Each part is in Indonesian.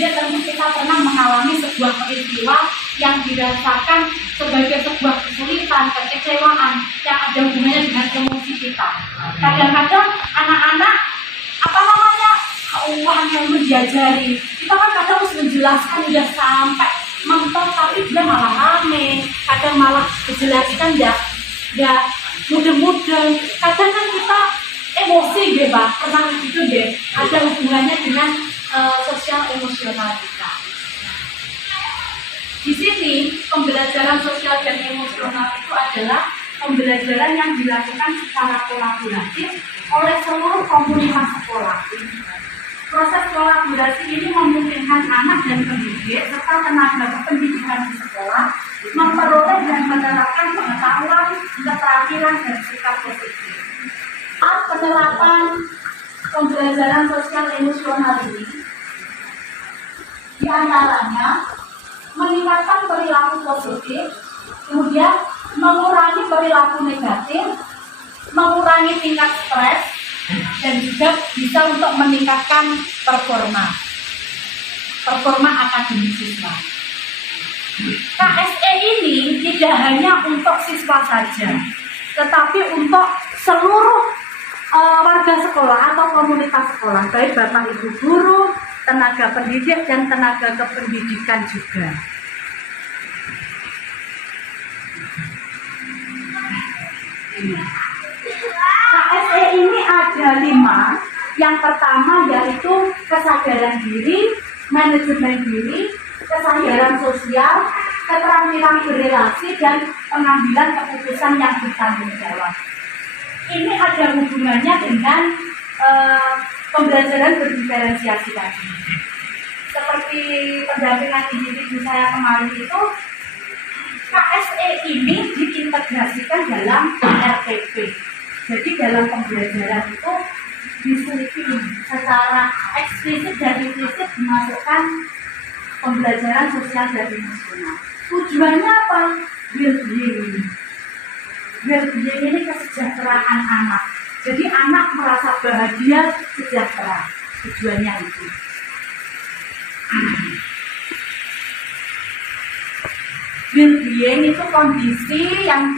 pendidik tentu kita pernah mengalami sebuah peristiwa yang dirasakan sebagai sebuah kesulitan, kekecewaan yang ada hubungannya dengan emosi kita. Kadang-kadang anak-anak keuangan yang menjajari, kita kan kadang harus menjelaskan udah sampai mentok tapi dia malah rame, kadang malah dijelaskan ya mudeng-mudeng. Kadang kan kita emosi deh Pak, pernah gitu deh, ada hubungannya dengan sosial emosional kita. Di sini pembelajaran sosial dan emosional itu adalah pembelajaran yang dilakukan secara kolaboratif oleh seluruh komunitas sekolah. Proses kolaborasi ini memungkinkan anak dan pendidik serta tenaga kependidikan di sekolah memperoleh dan menerapkan pengetahuan, keterampilan, dan sikap positif. Penerapan pembelajaran sosial emosional ini diantaranya meningkatkan perilaku positif, kemudian mengurangi perilaku negatif, mengurangi tingkat stres, dan juga bisa untuk meningkatkan performa akademik siswa. KSE ini tidak hanya untuk siswa saja, tetapi untuk seluruh warga sekolah atau komunitas sekolah, baik Bapak Ibu guru, tenaga pendidik, dan tenaga kependidikan juga. KSE ini ada 5. Yang pertama yaitu kesadaran diri, manajemen diri, kesadaran sosial, keterampilan berrelasi, dan pengambilan keputusan yang bertanggung jawab. Ini ada hubungannya dengan pembelajaran berdiferensiasi tadi. Seperti pendampingan individu saya kemarin itu, KSE ini diintegrasikan dalam RPP. Jadi dalam pembelajaran itu disusun secara eksplisit dan implisit dimasukkan pembelajaran sosial dan emosional. Tujuannya apa? Well-being. Well-being ini kesejahteraan anak. Jadi anak merasa bahagia, sejahtera. Tujuannya itu. Well-being itu kondisi yang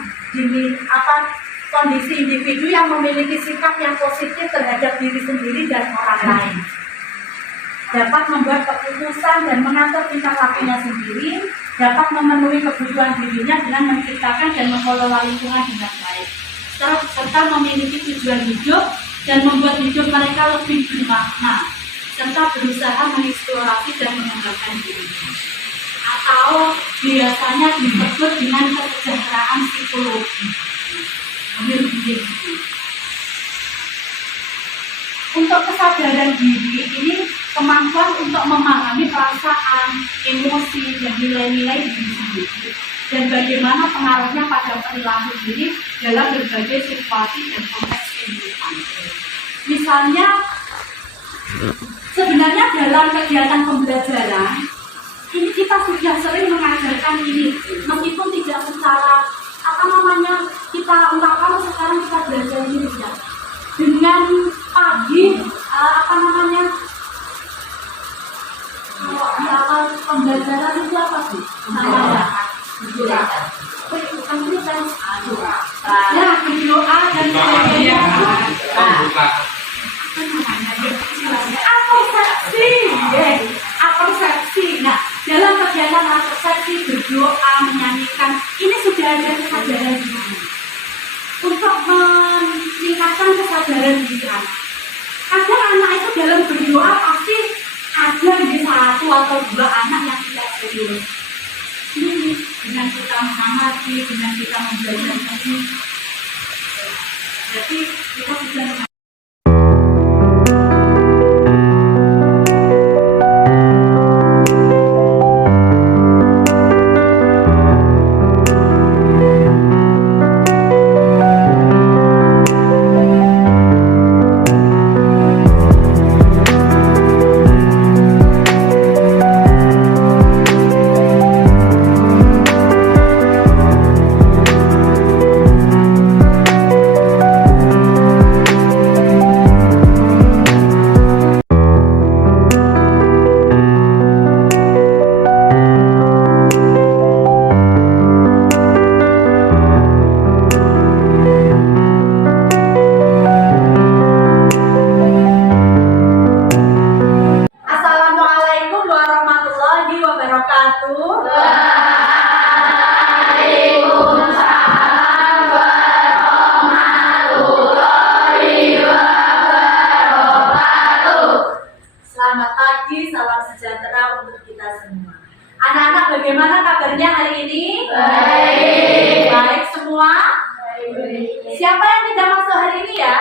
kondisi individu yang memiliki sikap yang positif terhadap diri sendiri dan orang lain. Dapat membuat keputusan dan mengatur tingkah lakunya sendiri, dapat memenuhi kebutuhan dirinya dengan menciptakan dan mengelola lingkungan dengan baik, serta memiliki tujuan hidup dan membuat hidup mereka lebih bermakna, serta berusaha mengeksplorasi dan mengembangkan diri. Atau biasanya disebut dengan kesejahteraan psikologi. Untuk kesadaran diri ini kemampuan untuk memahami perasaan, emosi, dan nilai-nilai diri sendiri, dan bagaimana pengaruhnya pada perilaku diri dalam berbagai situasi dan konteks kehidupan. Misalnya, sebenarnya dalam kegiatan pembelajaran ini kita sudah sering mengajarkan ini, meskipun tidak secara kita ungkapkan sekarang kita belajar ini ya. Dengan pagi kalau pembelajaran itu apa sih? Berdoa dan persepsi. Nah, dalam kegiatan persepsi, berdoa, menyanyikan, ini sudah ada kesadaran diri. Untuk meningkatkan kesadaran diri anak. Kadang anak itu dalam berdoa pasti ada di 1 atau 2 anak yang tidak serius. Ini dengan kita mengamati, dengan kita membelajar ini. Jadi kita sudah Siapa yang tidak masuk hari ini ya?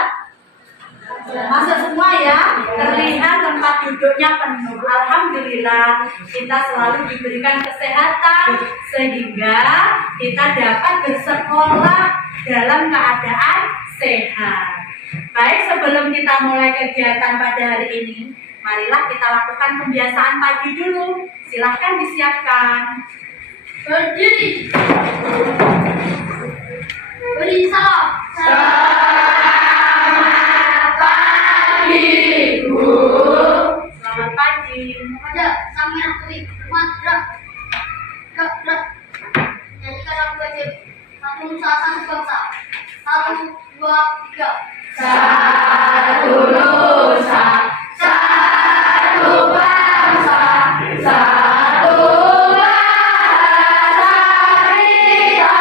Masuk semua ya. Terlihat tempat duduknya penuh. Alhamdulillah kita selalu diberikan kesehatan sehingga kita dapat bersekolah dalam keadaan sehat. Baik, sebelum kita mulai kegiatan pada hari ini, marilah kita lakukan pembiasaan pagi dulu. Silahkan disiapkan. Berdiri. Beri salam. Selamat pagi, Bu. Selamat pagi. Pada sang merah putih madra. Gerak. Nyanyikan lagu wajib. Satu nusa satu bangsa. 1, 2, 3. Satu nusa, satu bangsa, satu bahasa kita.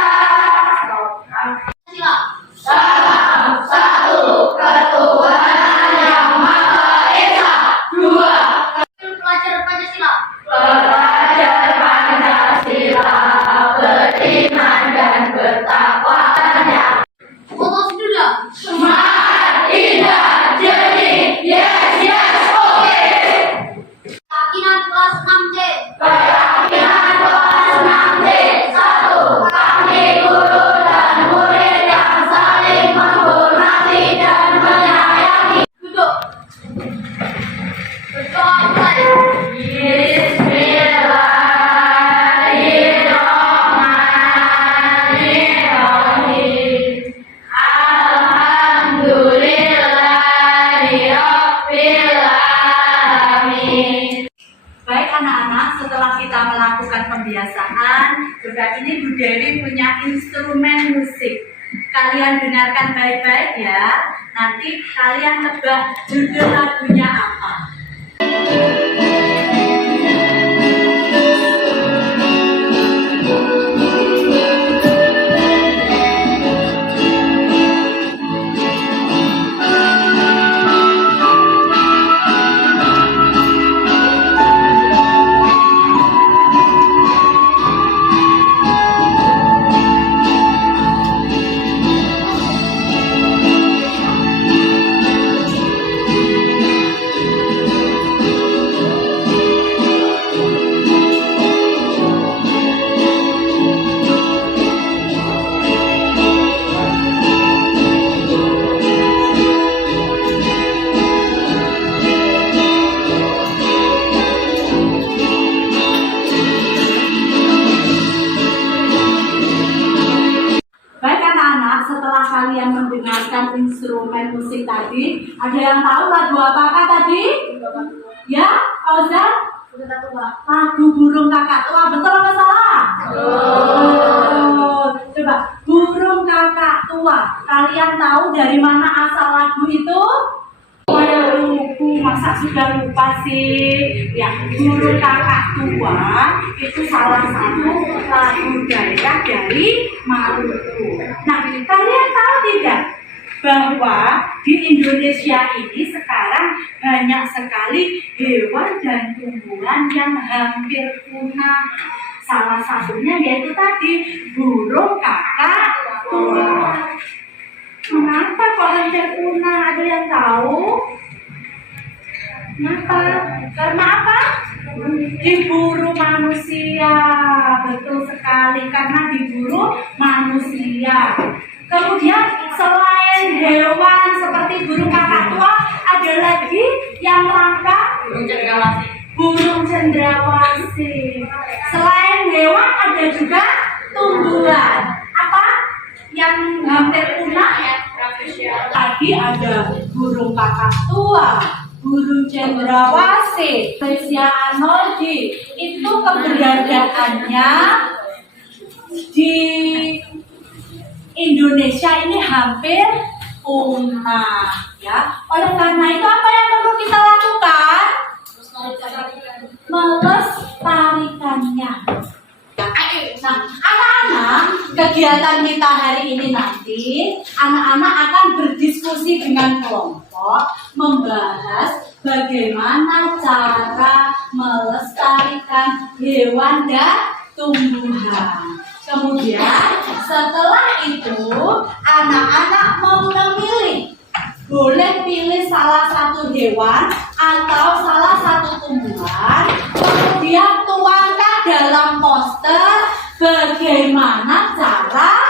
Sila. Salam satu ketuhanan yang Maha Esa. 2. Pelajar Pancasila. Belajar Pancasila, beriman dan bertakwanya. Foto sudah. Semangat, indah, jernih, yes, yes, oke. Keyakinan kelas 6C. Keyakinan kelas 6D. 1. Kami guru dan murid yang saling menghormati dan menyayangi. Duduk. Berdoa mulai. Bismillahirrahmanirrahim. Alhamdulillahirrahmanirrahim. Baik anak-anak, setelah kita melakukan pembiasaan, juga ini Bu Dewi punya instrumen musik. Kalian dengarkan baik-baik ya. Nanti kalian tebak judul lagunya apa. Baik anak-anak, setelah kalian mendengarkan instrumen musik tadi, ada yang tahu lagu apakah tadi? Ya, Fauzan? Lagu Burung Kakak Tua, betul atau salah? Betul. Coba, Burung Kakak Tua. Kalian tahu dari mana asal lagu itu? Masa sudah lupa sih? Ya, Burung Kakak Tua itu salah satu lagu daerah dari Maluku. Nah, kalian tahu tidak bahwa di Indonesia ini sekarang banyak sekali hewan dan tumbuhan yang hampir punah. Salah satunya yaitu tadi burung kakak tua. Mengapa kok hampir punah? Ada yang tahu? Kenapa? Karena apa? Diburu manusia. Betul sekali, karena diburu manusia. Kemudian selain hewan seperti burung kakak tua, ada lagi yang langka? Burung cendrawasih. Selain hewan ada juga tumbuhan. Apa yang hampir punah? Tadi ada burung kakak tua, burung cendrawasih, Malaysia Arnoldi. Itu keberadaannya di Indonesia ini hampir punah, ya. Oleh karena itu apa yang perlu kita lakukan? Melestarikannya. Nah, anak-anak, kegiatan kita hari ini nanti, anak-anak akan berdiskusi dengan kelompok, membahas bagaimana cara melestarikan hewan dan tumbuhan. Kemudian setelah itu anak-anak mau memilih, boleh pilih salah satu hewan atau salah satu tumbuhan, kemudian tuangkan dalam poster bagaimana cara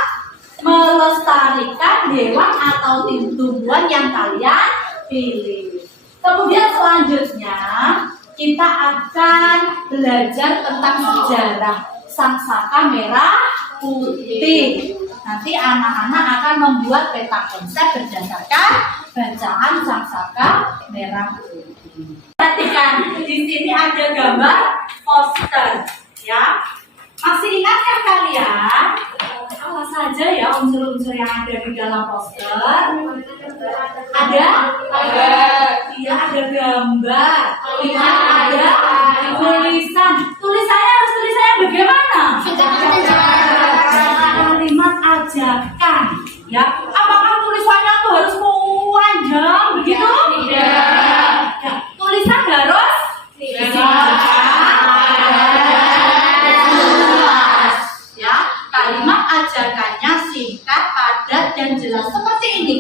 melestarikan hewan atau tumbuhan yang kalian pilih. Kemudian selanjutnya kita akan belajar tentang sejarah sangsaka merah putih. Nanti anak-anak akan membuat peta konsep berdasarkan bacaan sangsaka merah putih. Perhatikan, di sini ada gambar poster, ya. Masih ingatkah kalian apa saja ya unsur-unsur yang ada di dalam poster? Ada? Iya, ada gambar. Kemudian ada tulisan. Tulisannya harus tulisannya bagaimana? Kalimat ajakan. Ya, apakah tulisannya tuh harus panjang begitu? Tidak. Ya, tulisan harus ya, kalimat ajakannya singkat, padat, dan jelas seperti ini.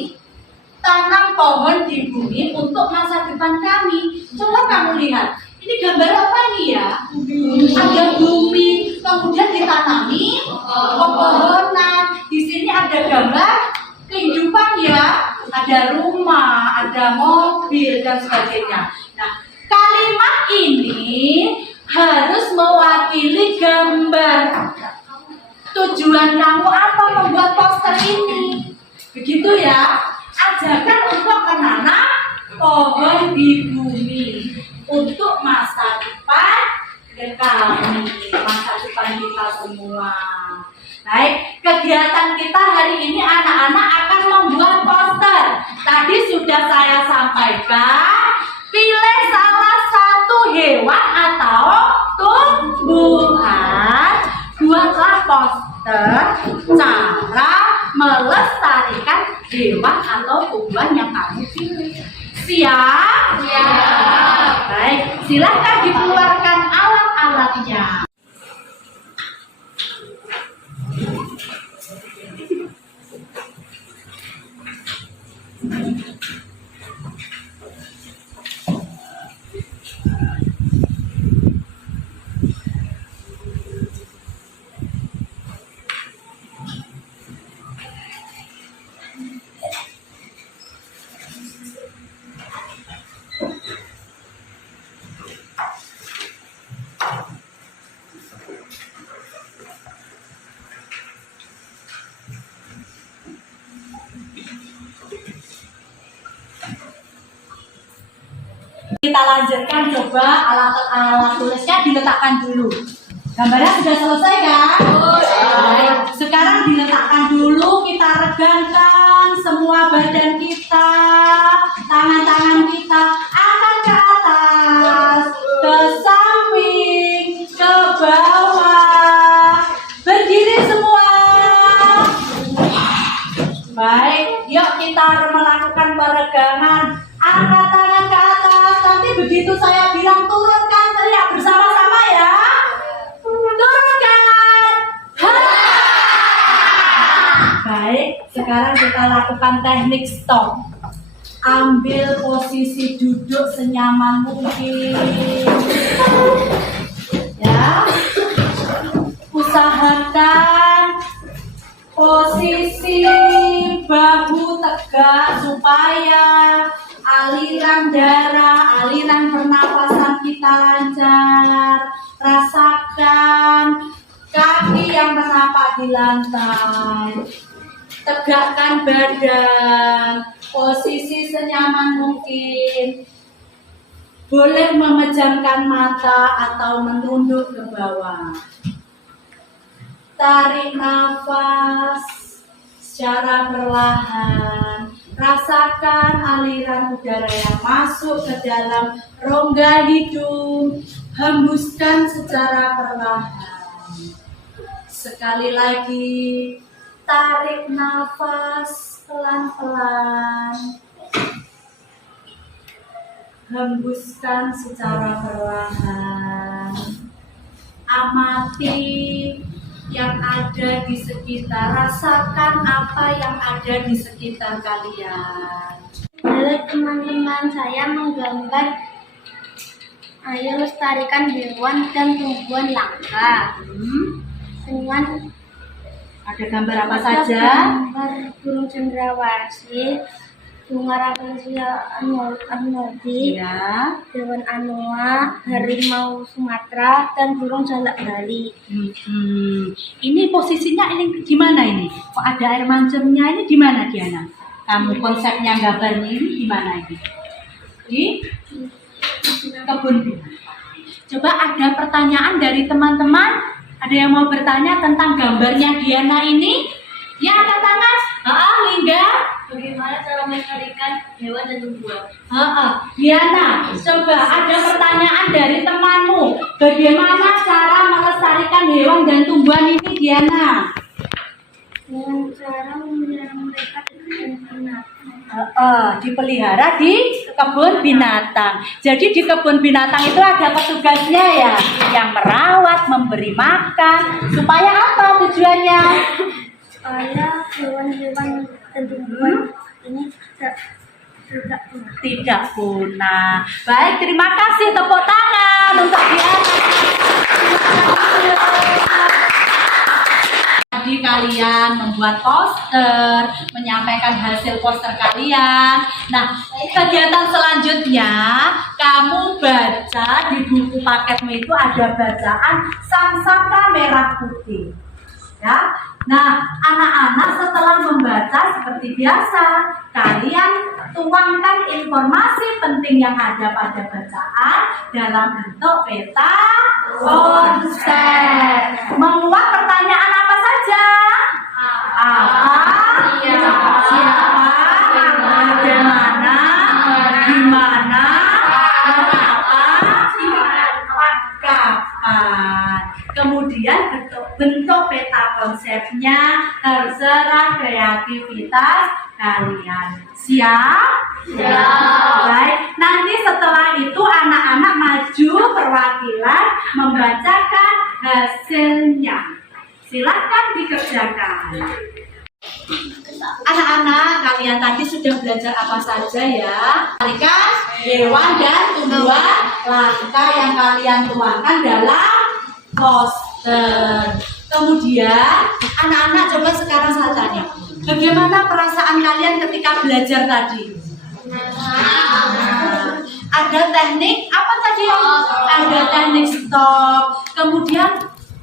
Tanam pohon di bumi untuk masa depan kami. Coba kamu lihat, ini gambar apa ini ya? Ada bumi, kemudian ditanami pepohonan. Di sini ada gambar kehidupan ya, ada rumah, ada mobil dan sebagainya. Nah, kalimat ini harus mewakili gambar. Tujuan kamu apa membuat poster ini? Begitu ya. Ajakan untuk menanam pohon di bumi untuk masa depan kami, masa depan kita semua. Baik, kegiatan kita hari ini anak-anak akan membuat poster. Tadi sudah saya sampaikan, pilih salah satu hewan atau tumbuhan, buatlah poster cara melestarikan hewan atau tumbuhan yang kamu pilih. Siap? Siap. Baik, silahkan dikeluarkan alat-alatnya. Kita lanjutkan, coba alat tulisnya diletakkan dulu. Gambarnya sudah selesai kan? Baik, sekarang diletakkan dulu, kita regangkan semua badan kita, tangan-tangan kita angkat ke atas, ke samping, ke bawah. Berdiri semua. Baik, yuk kita melakukan peregangan. Angkat tangan ke atas, nanti begitu saya bilang turunkan, teriak bersama-sama ya. Turunkan. Baik, sekarang kita lakukan teknik stop. Ambil posisi duduk senyaman mungkin. Ya. Usahakan posisi bahu tegak supaya aliran darah, aliran pernapasan kita lancar. Rasakan kaki yang menapak di lantai. Tegakkan badan, posisi senyaman mungkin. Boleh memejamkan mata atau menunduk ke bawah. Tarik nafas secara perlahan. Rasakan aliran udara yang masuk ke dalam rongga hidung. Hembuskan secara perlahan. Sekali lagi, tarik nafas pelan-pelan. Hembuskan secara perlahan. Amati yang ada di sekitar. Rasakan apa yang ada di sekitar kalian. Halo teman-teman, saya menggambar ayo lestarikan hewan dan tumbuhan langka. Dengan Ada gambar apa ada saja? gambar burung cendrawasih, bunga rafflesia arnoldi, Ya. hewan anoa, harimau Sumatera, dan burung jalak Bali. Ini posisinya ini di mana ini? Kok ada air mancurnya ini di mana, Diana? Kamu konsepnya gambarnya ini di mana ini? Di kebun binatang. Coba ada pertanyaan dari teman-teman? Ada yang mau bertanya tentang gambarnya Diana ini? Ya, angkat tangan. Lingga. Bagaimana cara melestarikan hewan dan tumbuhan? Diana, coba ada pertanyaan dari temanmu. Bagaimana cara melestarikan hewan dan tumbuhan ini, Diana? Dengan cara memelihara mereka dengan binatang. Dipelihara di kebun binatang. Jadi di kebun binatang itu ada petugasnya ya, yang merawat, memberi makan. Supaya apa tujuannya? Supaya hewan-hewan dan tumbuhan ini tidak punah. Tidak punah. Baik, terima kasih, tepuk tangan untuk Diana. Tadi kalian membuat poster, menyampaikan hasil poster kalian. Nah, kegiatan selanjutnya kamu baca di buku paketmu itu ada bacaan Sang Saka Merah Putih. Ya. Nah, anak-anak setelah membaca seperti biasa, kalian tuangkan informasi penting yang ada pada bacaan dalam bentuk peta konsep. Memuat pertanyaan apa saja? Apa, siapa, bagaimana, gimana, mengapa, kapan. Kemudian bentuk peta konsepnya terserah kreativitas kalian. Siap? Baik, nanti setelah itu anak-anak maju perwakilan membacakan hasilnya. Silakan dikerjakan. Anak-anak, kalian tadi sudah belajar apa saja ya? Melestarikan hewan dan tumbuhan langka yang kalian tuangkan dalam poster. Kemudian, anak-anak coba sekarang saya tanya, bagaimana perasaan kalian ketika belajar tadi? Ada teknik apa tadi? Ada teknik stop. Kemudian,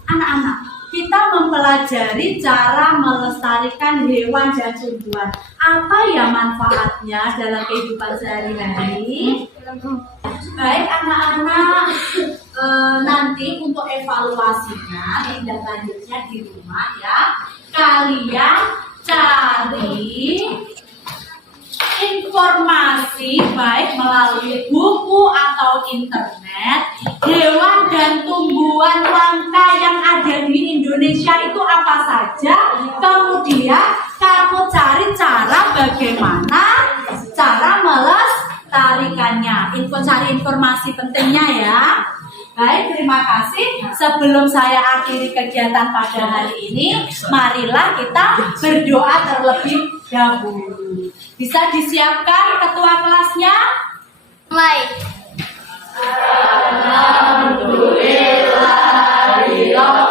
anak-anak, kita mempelajari cara melestarikan hewan dan tumbuhan. Apa ya manfaatnya dalam kehidupan sehari-hari? Baik anak-anak, nanti untuk evaluasinya tindak lanjutnya di rumah ya. Kalian cari informasi baik melalui buku atau internet, hewan dan tumbuhan langka yang ada di Indonesia itu apa saja. Kemudian kamu cari cara bagaimana cara melestarikannya. Cari informasi pentingnya ya. Baik, terima kasih. Sebelum saya akhiri kegiatan pada hari ini, marilah kita berdoa terlebih dahulu. Bisa disiapkan ketua kelasnya? Mulai. Alhamdulillah.